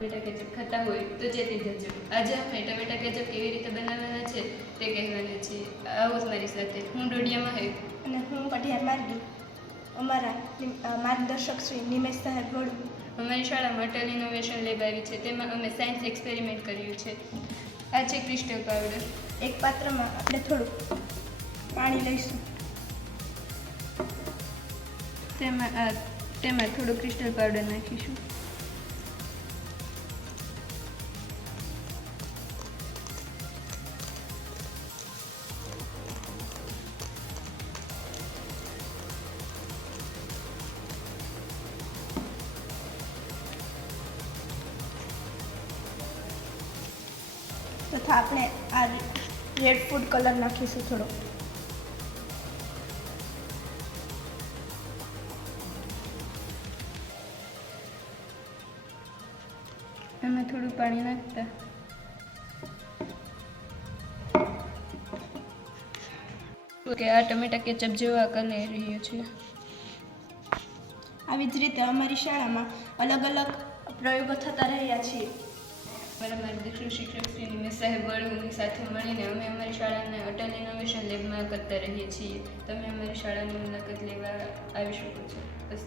ટમેટા કેચઅપ ખાતા હોય તો જેથી જજો. આજે અમે ટમેટા કેચઅપ કેવી રીતે બનાવવાના છે તે કહેવાના છીએ. આવો મારી સાથે. હું ડોડિયામાં હેત અને હું પઢિયાર માર્ગી. અમારા માર્ગદર્શક શ્રી નિમેશ સાહેબ વડુ. અમારી શાળામાં અટલ ઇનોવેશન લેબ આવી છે. તેમાં અમે સાયન્સ એક્સપેરિમેન્ટ કર્યું છે. આ છે ક્રિસ્ટલ પાવડર. એક પાત્રમાં આપણે થોડું પાણી લઈશું. તેમાં થોડું ક્રિસ્ટલ પાવડર નાખીશું. તથા આપણે આ રેડ ફૂડ કલર નાખીશું થોડો. એમાં થોડું પાણી નાખતા કે આ ટમેટા કેચઅપ જેવા કલર રહ્યો છે. આવી જ રીતે અમારી શાળામાં અલગ અલગ પ્રયોગો થતા રહ્યા છે. મારા માર્ગદર્શક શિક્ષક શ્રી નિમેશ સાહેબ વડુની સાથે મળીને અમે અમારી શાળાના અટલ ઇનોવેશન લેબમાં કરતા રહીએ છીએ. તમે અમારી શાળાની મુલાકાત લેવા આવી શકો છો. બસ.